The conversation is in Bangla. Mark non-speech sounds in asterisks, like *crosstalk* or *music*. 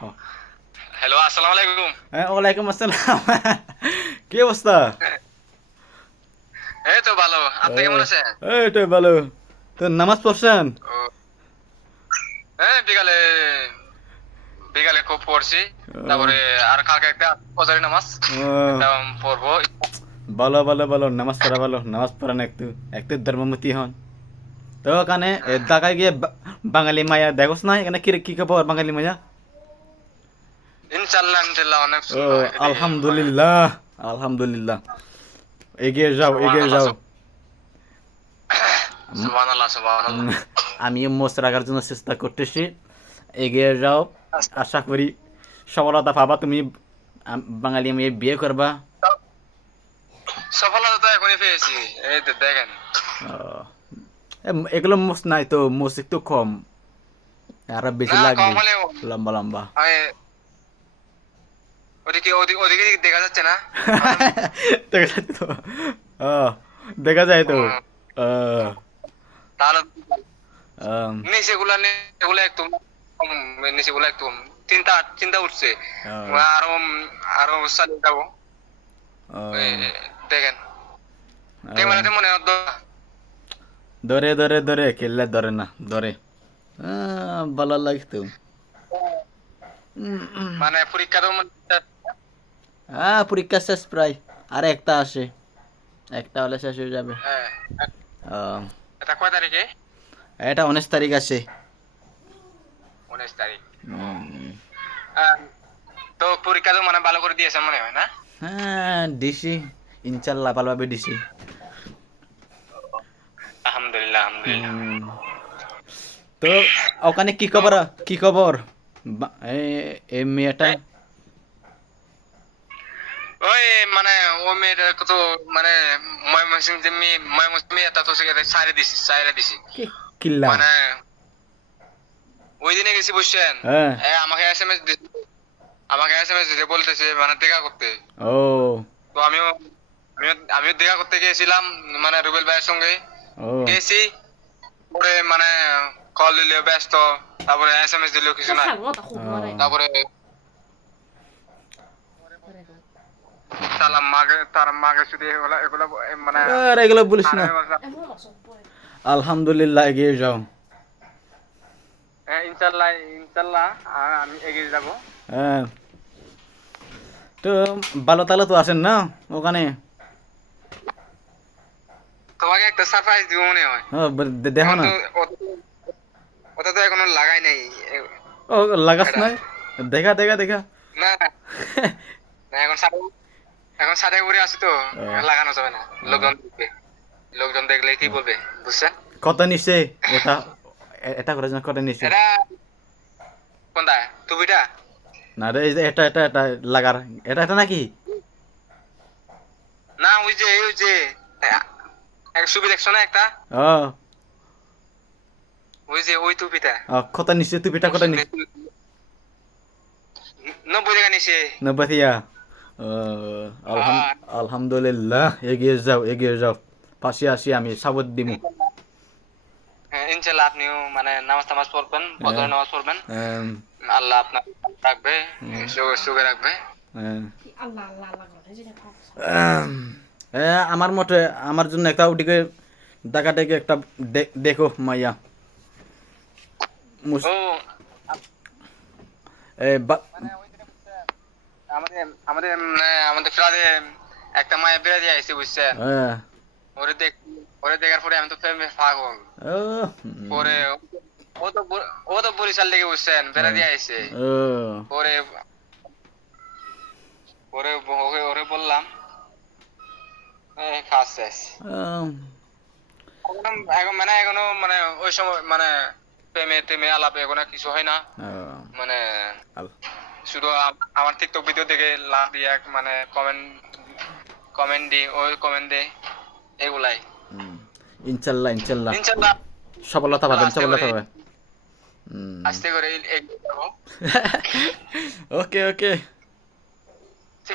হ্যাঁ। হ্যালো আসসালামু আলাইকুম। হ্যাঁ ওয়ালাইকুম আসসালাম। কি অবস্থা? এই তো ভালো। আপনি কেমন আছেন? এইটাই ভালো। তো নামাজ পড়ছেন? হ্যাঁ বিকালে বিকালে খুব পড়ছি। তারপরে আর কালকে একটা ফজরের নামাজ পড়ব। ভালো ভালো ভালো। নামাজ পড়া ভালো। নামাজ পড়ান একটু একটু ধর্মমতি হন। তো ওখানে ঢাকায় গিয়ে বাঙালি মায়া দেখোস না? এখানে কি কি খবর বাঙালি মায়া? অনেক আলহামদুলিল্লাহ আলহামদুলিল্লাহ। এগিয়ে যাও এগিয়ে যাও। *laughs* আমিও মোচ রাখার জন্য চেষ্টা করতেছি। এগিয়ে যাও আশা করি সফলতা পাবা তুমি বাঙালি মেয়ে বিয়ে করবা। সফলতা তো এখনই পেয়েছি এই তো দেখেন। এগুলো মোচ নাই তো মোচ একটু কম। আরও বেশি লাগবে লম্বা লম্বা। আমি ওদিকে ওদিকে দেখা যাচ্ছে না। *laughs* দেখা যায় তো। দেখা যায় তো। তাহলে নিচেগুলা নিচেগুলা নিচেগুলা চিন্তা চিন্তা উঠছে। আরও আরও চালিয়ে যাব। আহ, দেখেন। ক্যামেরাতে মনে হয় ধরে। ধরে ধরে খেললে ধরে না ধরে। ভালো লাগতো। মানে পরীক্ষা তো মনে হ্যাঁ পরীক্ষা শেষ প্রায়। আর একটা আসে। একটা হলে শেষ হয়ে যাবে। হ্যাঁ, এটা কয় তারিখে? এটা উনিশ তারিখ আছে উনিশ তারিখ। তো পরীক্ষা তো মানে ভালো করে দিয়েছে মনে হয় না? হ্যাঁ ডিসি ইনশাল্লাহ ভালোভাবে ডিসি আলহামদুলিল্লাহ আলহামদুলিল্লাহ। তো ওখানে কি খবর? কি খবর? এই মেয়েটা ওই মানে ও মেয়ের কত মানে ময়মনসিং যে মেয়ে ময়মনসিং মেয়েটা তো সেখানে সারে দিছি সারে দিছি। কিল্লা? মানে ওই দিনে গেছি বুঝছেন? হ্যাঁ। আমাকে এসএমএস আমাকে এসএমএস দিতে বলতেছে মানে দেখা করতে। ও। তো আমিও আমিও দেখা করতে গিয়েছিলাম মানে রুবেল ভাইয়ের সঙ্গে। গেছি পরে মানে কল দিলেও ব্যস্ত তারপরে এসএমএস দিলেও কিছু না তারপরে আলহামদুলিল্লাহ এগিয়ে যাও। হ্যাঁ। তো ভালো তালে তো আসেন না ওখানে? না। লাগাই নাই। ও নাই? দেখা দেখা দেখা। *laughs* না, না এখন সাথে এখন সাথে ঘুরে আসি তো হ্যাঁ। লাগানো যাবে না। লোকজন দেখবে। লোকজন দেখলে কি বলবে বুঝছেন কত নিচ্ছে ওটা এটা করে কত নিচ্ছে এটা কোনটা? টুপিটা? না রে এটা এটা এটা লাগার এটা এটা নাকি? না ওই যে ওই যে এক ছবি দেখছ না একটা? ও ওই যে ওই টুপিটা। কত নিচ্ছে টুপিটা কত নিচ্ছে নব্বই টাকা নব্বতিয়া ও, আলহাম- আলহামদুলিল্লাহ এগিয়ে যাও এগিয়ে যাও। পাশে আসি আমি সাবত দিমু। হ্যাঁ, ইনশাল্লাহ আপনিও মানে নামাজ তামাজ পড়বেন হ্যাঁ। বদর নামাজ পড়বেন। হ্যাঁ। আল্লাহ আপনার রাখবে সুখে রাখবে। আমার মতে আমার জন্য একটা ওদিকে ডাকাটাকে একটা দেখো মাইয়া। ও মানে আমাদের আমাদের আমাদের একটা মায়ের বেড়ে দিয়ে আইসি বুঝছেন এ, ওরে দেখ ওরে দেখার পরে আমি তো প্রেমে পাগল। পরে ও তো ও তো বরিশাল থেকে বুঝছেন বেড়ে দিয়ে আইসে ও, পরে পরে ওকে ওরে বললাম এখন মানে এখনও মানে ওই সময় মানে প্রেমে টেমে আলাপ এখনও কিছু হয় না। মানে শুধু আমার টিকটক ভিডিও দেখে লাভ এক মানে কমেন্ট কমেন্ট দি ওই কমেন্ট দে এগুলাই। ইনশাল্লাহ ইনশাল্লাহ। ইনশাল্লাহ। সফলতা পাবেন সফলতা পাবেন। আস্তে করে *laughs* ওকে ওকে।